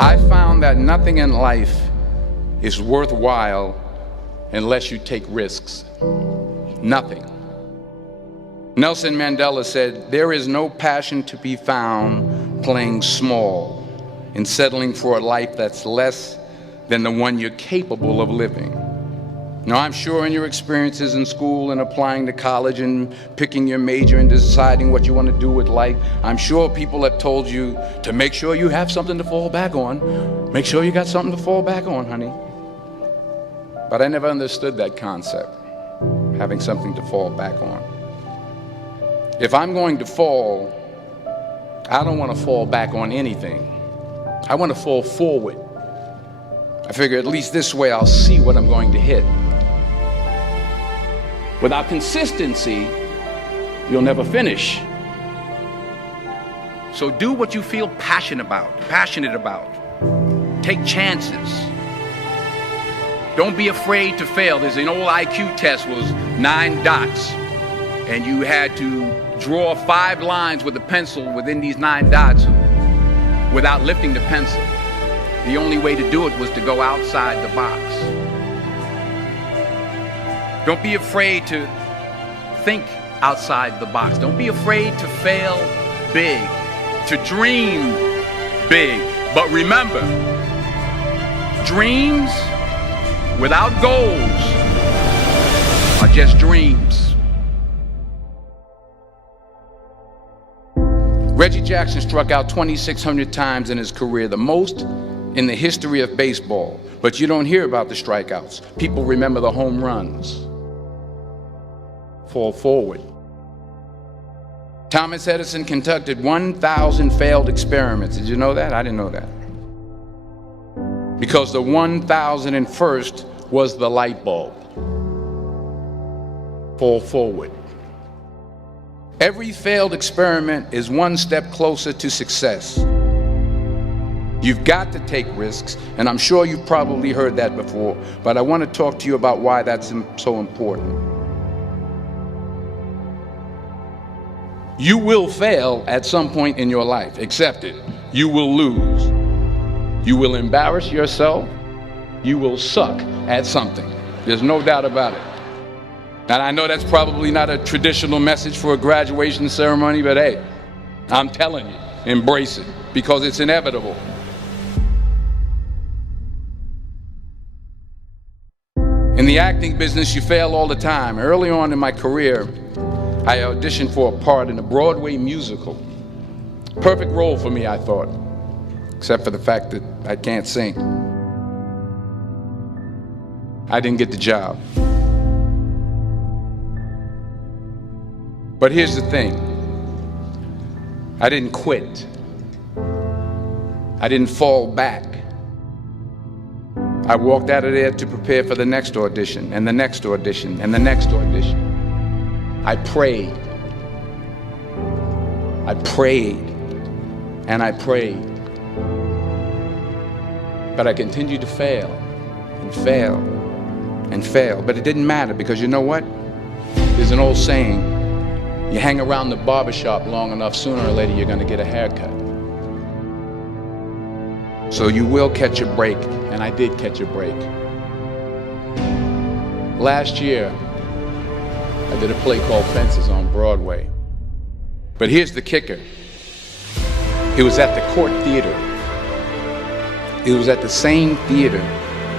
I found that nothing in life is worthwhile unless you take risks. Nothing. Nelson Mandela said, "There is no passion to be found playing small and settling for a life that's less than the one you're capable of living." Now, I'm sure in your experiences in school and applying to college and picking your major and deciding what you want to do with life, I'm sure people have told you to make sure you have something to fall back on. Make sure you got something to fall back on, honey. But I never understood that concept, having something to fall back on. If I'm going to fall, I don't want to fall back on anything. I want to fall forward. I figure at least this way I'll see what I'm going to hit. Without consistency, you'll never finish. So do what you feel passionate about. Take chances. Don't be afraid to fail. There's an old IQ test, was 9 dots, and you had to draw 5 lines with a pencil within these 9 dots without lifting the pencil. The only way to do it was to go outside the box. Don't be afraid to think outside the box. Don't be afraid to fail big, to dream big. But remember, dreams without goals are just dreams. Reggie Jackson struck out 2,600 times in his career, the most in the history of baseball. But you don't hear about the strikeouts. People remember the home runs. Fall forward. Thomas Edison conducted 1,000 failed experiments. Did you know that? I didn't know that. Because the 1,001st was the light bulb. Fall forward. Every failed experiment is one step closer to success. You've got to take risks, and I'm sure you've probably heard that before, but I want to talk to you about why that's so important. You will fail at some point in your life. Accept it. You will lose. You will embarrass yourself. You will suck at something. There's no doubt about it. And I know that's probably not a traditional message for a graduation ceremony, but hey, I'm telling you, embrace it, because it's inevitable. In the acting business, you fail all the time. Early on in my career, I auditioned for a part in a Broadway musical. Perfect role for me, I thought, except for the fact that I can't sing. I didn't get the job. But here's the thing. I didn't quit. I didn't fall back. I walked out of there to prepare for the next audition, and the next audition, and the next audition. I prayed. I prayed. And I prayed. But I continued to fail and fail and fail. But it didn't matter, because you know what? There's an old saying, you hang around the barbershop long enough, sooner or later you're going to get a haircut. So you will catch a break, and I did catch a break. Last year, I did a play called Fences on Broadway. But here's the kicker. It was at the Court Theater. It was at the same theater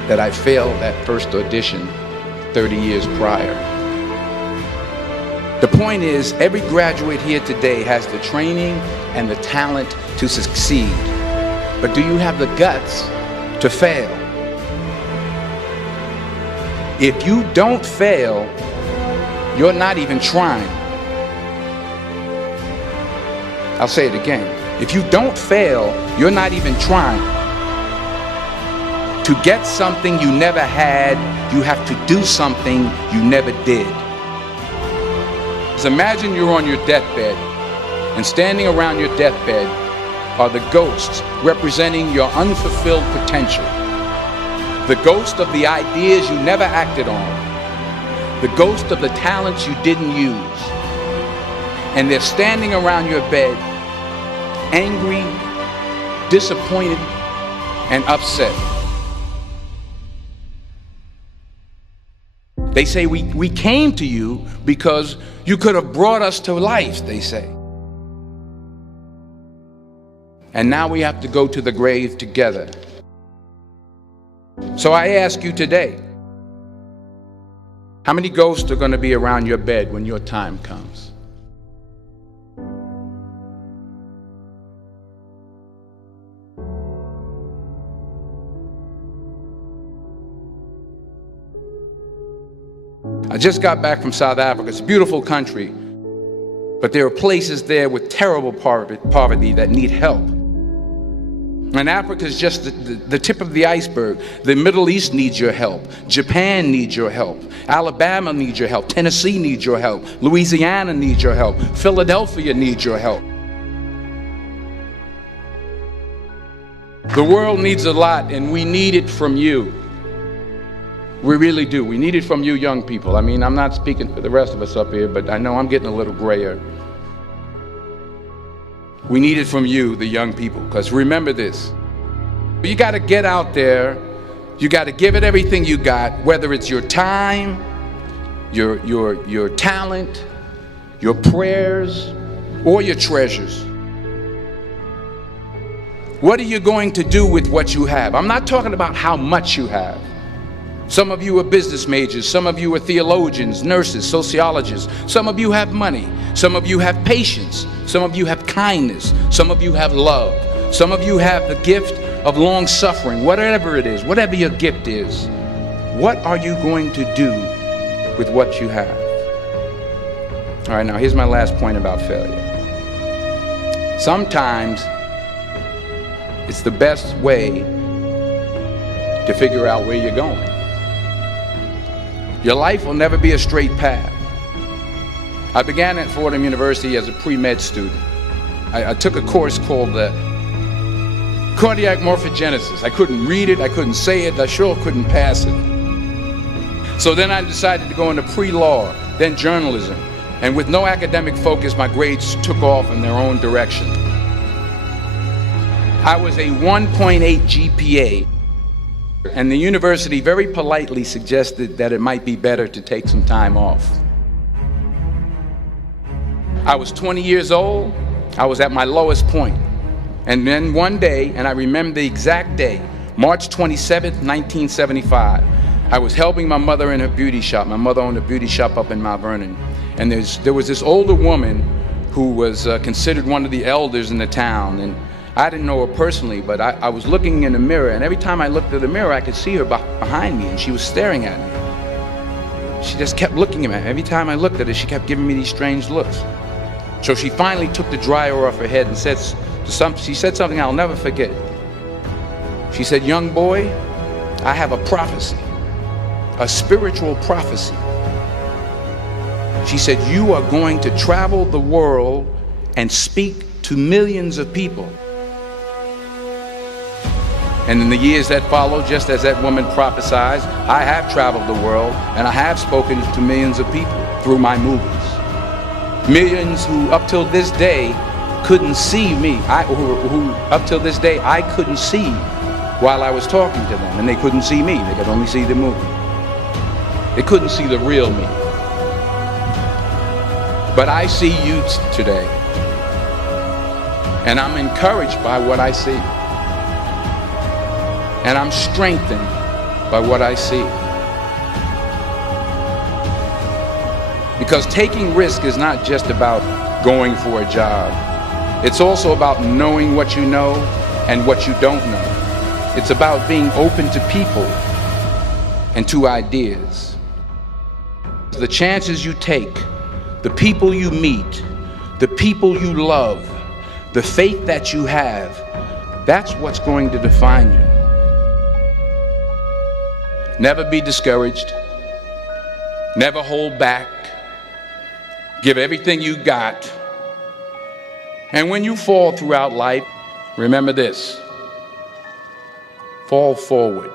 that I failed that first audition 30 years prior. The point is, every graduate here today has the training and the talent to succeed. But do you have the guts to fail? If you don't fail, you're not even trying. I'll say it again. If you don't fail, you're not even trying. To get something you never had, you have to do something you never did. So imagine you're on your deathbed, and standing around your deathbed are the ghosts representing your unfulfilled potential. The ghost of the ideas you never acted on. The ghost of the talents you didn't use. And they're standing around your bed, angry, disappointed, and upset. They say we came to you because you could have brought us to life, they say. And now we have to go to the grave together. So I ask you today, how many ghosts are going to be around your bed when your time comes? I just got back from South Africa. It's a beautiful country, but there are places there with terrible poverty that need help. And Africa is just the tip of the iceberg. The Middle East needs your help. Japan needs your help. Alabama needs your help. Tennessee needs your help. Louisiana needs your help. Philadelphia needs your help. The world needs a lot, and we need it from you. We really do. We need it from you young people. I mean, I'm not speaking for the rest of us up here, but I know I'm getting a little grayer. We need it from you, the young people, because remember this. You got to get out there. You got to give it everything you got, whether it's your time, your talent, your prayers, or your treasures. What are you going to do with what you have? I'm not talking about how much you have. Some of you are business majors, some of you are theologians, nurses, sociologists. Some of you have money, some of you have patience, some of you have kindness, some of you have love, some of you have the gift of long suffering. Whatever it is, whatever your gift is, what are you going to do with what you have? All right, now here's my last point about failure. Sometimes it's the best way to figure out where you're going. Your life will never be a straight path. I began at Fordham University as a pre-med student. I took a course called cardiac morphogenesis. I couldn't read it, I couldn't say it, I sure couldn't pass it. So then I decided to go into pre-law, then journalism. And with no academic focus, my grades took off in their own direction. I was a 1.8 GPA. And the university very politely suggested that it might be better to take some time off. I was 20 years old. I was at my lowest point. And then one day, and I remember the exact day, March 27th, 1975, I was helping my mother in her beauty shop. My mother owned a beauty shop up in Mount Vernon. And there was this older woman who was considered one of the elders in the town. And I didn't know her personally, but I was looking in the mirror, and every time I looked at the mirror, I could see her behind me, and she was staring at me. She just kept looking at me. Every time I looked at her, she kept giving me these strange looks. So she finally took the dryer off her head and she said something I'll never forget. She said, "Young boy, I have a prophecy, a spiritual prophecy." She said, "You are going to travel the world and speak to millions of people." And in the years that followed, just as that woman prophesied, I have traveled the world and I have spoken to millions of people through my movies. Millions who up till this day couldn't see me, who up till this day I couldn't see while I was talking to them, and they couldn't see me, they could only see the movie. They couldn't see the real me. But I see you today, and I'm encouraged by what I see. And I'm strengthened by what I see. Because taking risk is not just about going for a job. It's also about knowing what you know and what you don't know. It's about being open to people and to ideas. The chances you take, the people you meet, the people you love, the faith that you have, that's what's going to define you. Never be discouraged. Never hold back. Give everything you got. And when you fall throughout life, remember this: fall forward.